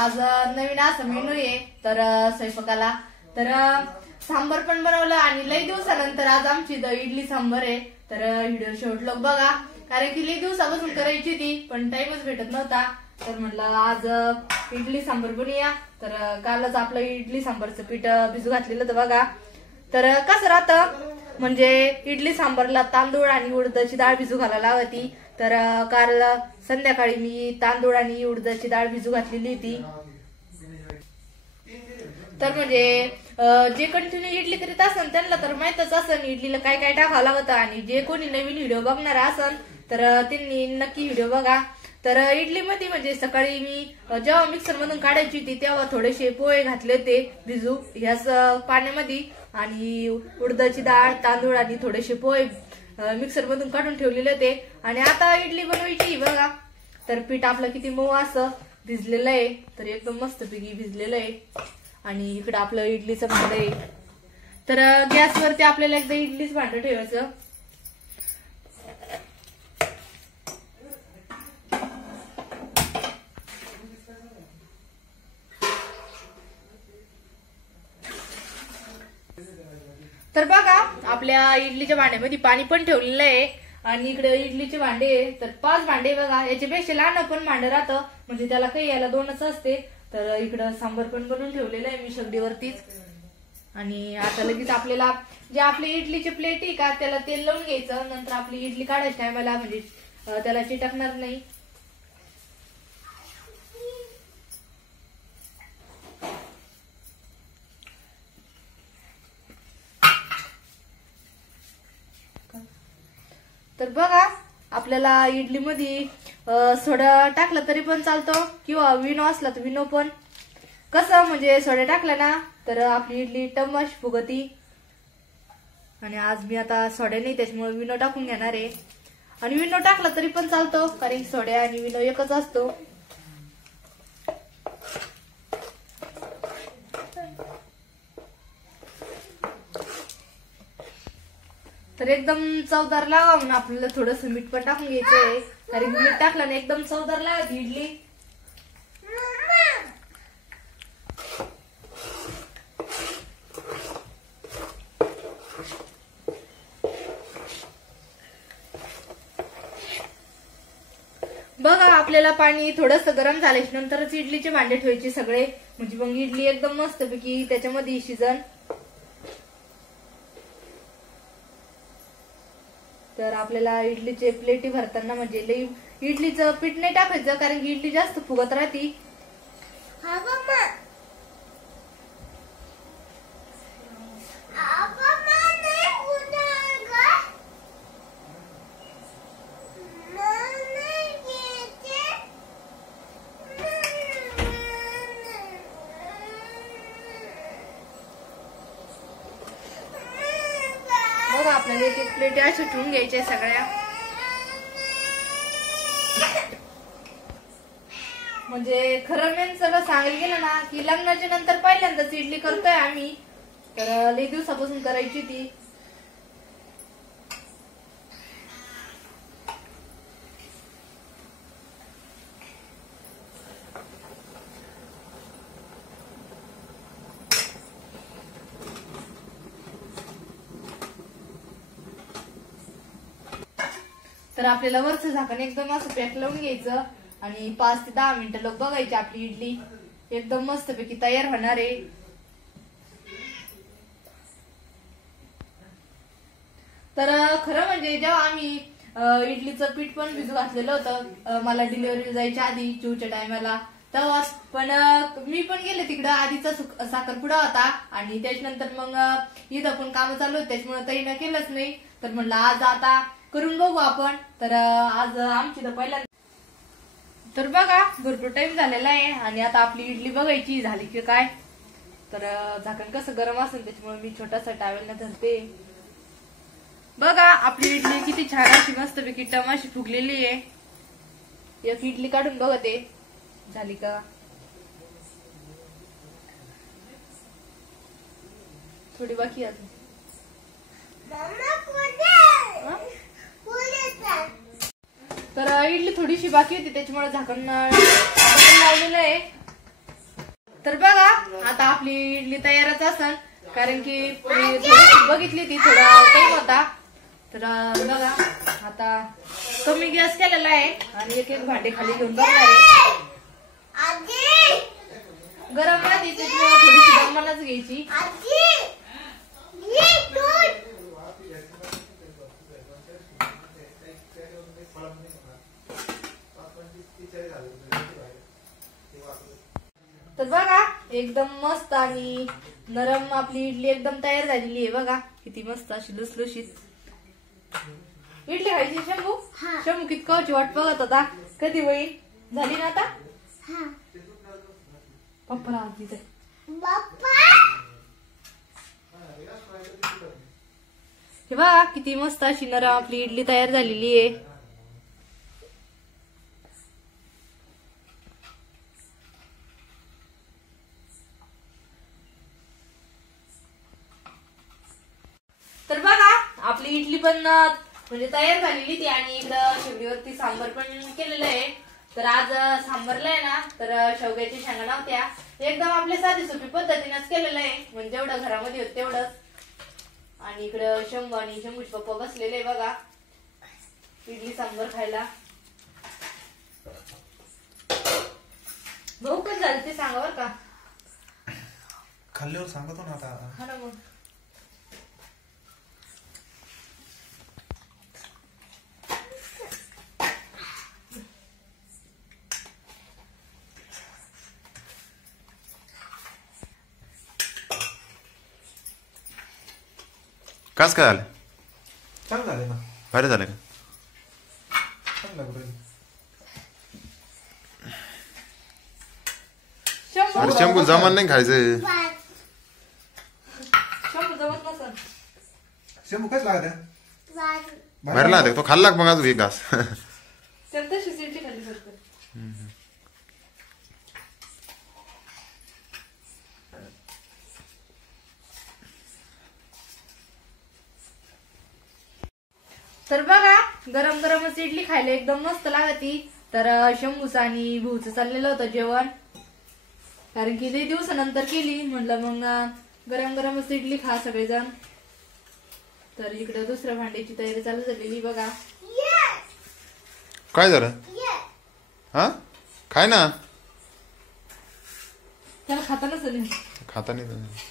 आज नवीन असं मेनू आहे तर स्वयंपाकाला तर सांबर पण बनवलं आणि लई दिवसानंतर आज आमची इडली सांबर आहे तर व्हिडिओ शेवट बघा कारण की लई दिवसापासून करायची ती पण टाइमच भेटत नव्हता तर म्हटलं आज इडली सांबर बनवूया तर कालच आपलं इडली सांबरचं पीठ भिजू घातलेलं होतं बघा तर कसं राहतं म्हणजे इडली सांबरला तांदूळ आणि उडदाची डाळ भिजू घालायला हवी तर काल संध्याकाळी मी तांदूळ आणि उडदाची डाळ भिजू घातलेली होती तर म्हणजे जे कंटिन्यू इडली करीत असन त्यांना तर माहितच असन इडलीला काय काय टाकावं लागतं आणि जे कोणी नवीन व्हिडिओ बघणार असन तर त्यांनी नक्की व्हिडिओ बघा तर इडली मध्ये म्हणजे सकाळी मी जेव्हा मिक्सर मधून काढायची होती तेव्हा थोडेसे पोहे घातले होते भिजू ह्याच पाण्यामध्ये आणि उडदाची डाळ तांदूळ आणि थोडेसे पोहे मिक्सर मधून काढून ठेवलेले होते आणि आता इडली बनवायची बघा तर पीठ आपलं किती मऊ असं भिजलेलं आहे तर एकदम मस्त पैकी भिजलेलं आहे आणि इकडे आपलं इडलीचं भांड आहे तर गॅसवरती आपल्याला एकदा इडलीच भांड ठेवायचं तर बघा आपल्या इडलीच्या भांड्यामध्ये पाणी पण ठेवलेलं आहे आणि इकडे इडलीचे भांडे तर 5 भांडे बघा याच्यापेक्षा लहान पण भांडं राहतं म्हणजे त्याला काही याला 2च असते तर इकडं सांबर पण बनवून ठेवलेलं आहे मी शेगडीवरतीच आणि आता लगेच आपल्याला जे आपले इडलीचे प्लेट आहे का त्याला तेल लावून घ्यायचं नंतर आपली इडली काढायची टायमाला म्हणजे त्याला चिटकणार नाही तर बघा आपल्याला इडली मध्ये सोडा टाकला तरी पण चालतो किंवा विनो असला तर विनो पण कसं म्हणजे सोडा टाकला ना तर आपली इडली टम्मश फुगती आणि आज मी आता सोडा नाही त्याच्यामुळे विनो टाकून घेणार आहे आणि विनो टाकला तरी पण चालतो कारण सोडा आणि विनो एकच असतो तर एकदम चवदार लावा म्हणून आपल्याला थोडस मीठ पण टाकून घ्यायचंय कारण मीठ टाकलं ना एकदम चवदार लागते इडली बघा आपल्याला पाणी थोडस गरम झाल्याच्या नंतरच इडलीचे भांडे ठेवायचे सगळे म्हणजे मग इडली एकदम मस्त पैकी त्याच्यामध्ये शिजन तर आपल्याला इडलीचे प्लेटी भरताना म्हणजे लई इडलीचं पीठ नाही टाकायचं कारण की इडली जास्त फुगत राहती आपल्याला एक एक प्लेट अशा ठेवून घ्यायच्या सगळ्या म्हणजे खरं मेन सगळं सांगायला गेलं ना की लग्नाच्या नंतर पहिल्यांदाच इडली करतोय आम्ही तर लई दिवसापासून करायची ती तर आपल्याला वरचं झाकण एकदम असं पॅक लावून घ्यायचं आणि 5 ते 10 मिनिटं लोक बघायची आपली इडली एकदम मस्त पैकी तयार होणार आहे तर खरं म्हणजे जेव्हा आम्ही इडलीचं पीठ पण भिजू घातलेलं होतं मला डिलिव्हरी जायच्या आधी चिवच्या टायमाला तेव्हा पण मी पण गेले तिकडं आधीचा साखरपुडा होता आणि त्याच्यानंतर मग इथं पण काम चालू होते त्याच्यामुळे ताईनं केलंच नाही तर म्हणलं आज आता करून बघू आपण तर आज आमची तर पहिल्यांदा तर बघा भरपूर टाइम झालेला आहे आणि आता आपली इडली बघायची झाली की काय तर झाकण कसं गरम असेल त्याच्यामुळे मी छोटासा टावेलने धरते बघा आपली इडली किती छान अशी मस्त पैकी टमाशी फुगलेली आहे एक इडली काढून बघते झाली का थोडी बाकी अजून तर इडली थोडीशी बाकी होती त्याच्यामुळे झाकण लावलेलं आहे तर बघा आता आपली इडली तयारच असेल, कारण की थोडी बघितली ती थोडा टाइम होता. तर बघा आता कमी गॅस केलेला आहे आणि एक एक भांडे खाली घेऊन बघणार आहे. गरम राहते त्याच्यामुळे थोडीशी गरमानच घ्यायची. तर बघा एकदम मस्त आणि नरम आपली इडली एकदम तयार झालेली आहे. बघा किती मस्त अशी लुसलुशीत इडली खायची. शंभू शंभू कितकाची वाट बघत होता, कधी होईल. झाली ना आता. पप्पा तिथे हे बघा किती मस्त अशी नरम आपली इडली तयार झालेली आहे. तर बघा आपली इडली पण म्हणजे तयार झालेली ती आणि इकडं शेवटीवरती सांबर पण केलेलं आहे. तर आज सांबरला आहे ना तर शेवग्याची शेंगा नव्हत्या, एकदम आपल्या साधी सोपी पद्धतीनेच केलेलं आहे, म्हणजे जेवढं घरामध्ये होत तेवढंच. आणि इकडं शंभू आणि शंभूचे पप्पा बसलेले बघा इडली सांबर खायला. भाऊ पण झालं ते सांगा बरं का. खाल्ल्यावर सांगतो ना आता. हा ना मग. कास काय झालं? चांगलं झालं ना. भारी झालं का? चांगलं बरं. अरे शंभू जमान नाही खायचं. शंभू जमत नसन. शंभू काच लागत भारी लागते तो खाल्ला मग अजून एक घास. तर तशी सिटी खाली फक्त. तर बघा गरम गरमच इडली खायला एकदम मस्त लागती. तर शंभूचं आणि भाऊचं चाललेलं होतं जेवण, कारण की लई दिवसानंतर केली म्हणलं मग गरम गरमच इडली खा सगळेजण. तर इकडे दुसऱ्या भांड्याची तयारी चालू झालेली बघा. काय झालं? हा खाय ना. त्याला खाता नसेल. खाता नाही.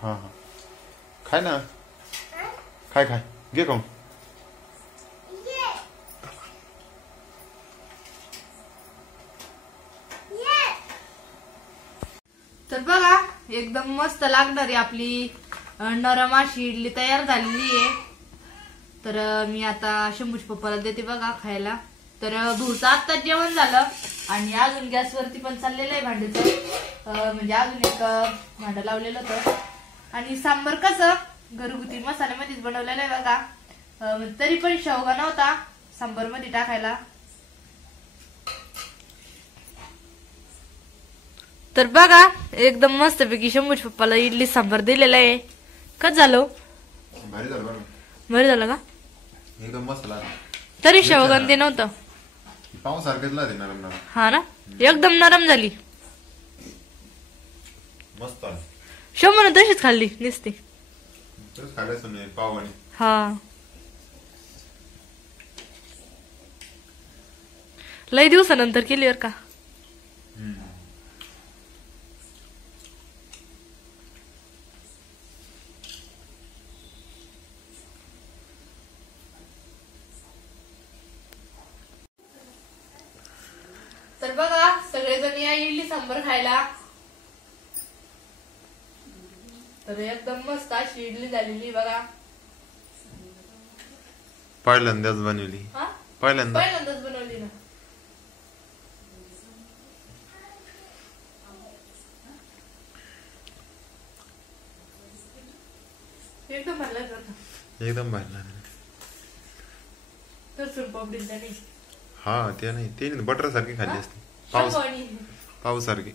हा हा खाय ना. खाय खाय घे खाऊन. तर बघा एकदम मस्त लागणारी आपली नरम अशी इडली तयार झालेली आहे. तर मी आता शंभूच्या पप्पाला देते बघा खायला. तर भाऊचं आत्ताच जेवण झालं आणि अजून गॅसवरती पण चाललेलं आहे भांड्याचं, म्हणजे अजून एक भांडं लावलेलं होतं. आणि सांबर कसं घरगुती मसाल्यामध्येच बनवलेलं आहे बघा, तरी पण शेवगा नव्हता सांबर मध्ये टाकायला. तर बघा एकदम मस्त पैकी शंभूच्या पप्पाला इडली सांबर दिलेला आहे. कच झालं? भारी झालं बरं. बरं झालं का? एकदम मस्त लागलं. तरी शेवगा ते नव्हतं. पावसारखेच लागते नरम नरम. हा ना एकदम नरम झाली. मस्त आहे. शंभूने तशीच खाल्ली नुसती. खायचं नाही पाव आणि हा लई दिवसानंतर केली बरं का. तर बघा सगळेजण या इडली सांबर खायला. तर एकदम मस्त अशी इडली झालेली बघा. पहिल्यांदाच बनवली. पहिल्यांदाच बनवली ना. एकदम भारी लागत. एकदम भारी लागलं. तर सुरपापडी नाही. हा ते नाही ते बटर सारखी खाल्ली असते. पाऊस सारखी.